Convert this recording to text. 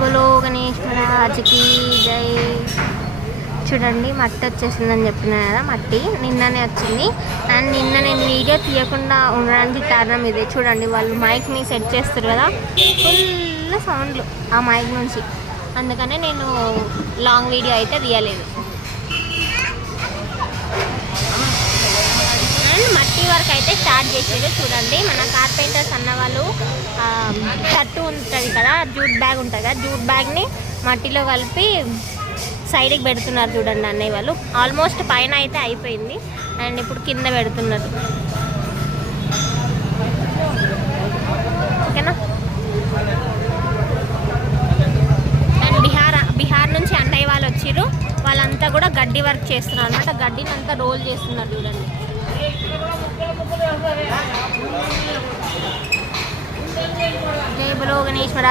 బోలో గణేష్ మహారాజ్కి జై. చూడండి మట్టి వచ్చేసిందని చెప్పిన కదా, మట్టి నిన్ననే వచ్చింది. అండ్ నిన్న నేను వీడియో తీయకుండా ఉండడానికి కారణం ఇదే. చూడండి వాళ్ళు మైక్ని సెట్ చేస్తారు కదా, ఫుల్ సౌండ్లు ఆ మైక్ నుంచి, అందుకనే నేను లాంగ్ వీడియో అయితే తీయలేదు. అండ్ మట్టి వర్క్ అయితే స్టార్ట్ చేసేది. చూడండి మన కార్పెంటర్స్ అన్న వాళ్ళు తట్టు ఉంటుంది కదా, జూట్ బ్యాగ్ ఉంటుంది కదా, జూట్ బ్యాగ్ని మట్టిలో కలిపి సైడ్కి పెడుతున్నారు. చూడండి అన్నయ్య వాళ్ళు ఆల్మోస్ట్ పైన అయితే అయిపోయింది. అండ్ ఇప్పుడు కింద పెడుతున్నారు. ఓకేనా. అండ్ బీహార్ నుంచి అన్నయ్య వాళ్ళు వచ్చిర్రు. వాళ్ళంతా కూడా గడ్డి వర్క్ చేస్తున్నారు అనమాట. గడ్డిని అంతా రోల్ చేస్తున్నారు. చూడండి జై బోలో గణేశ్వర.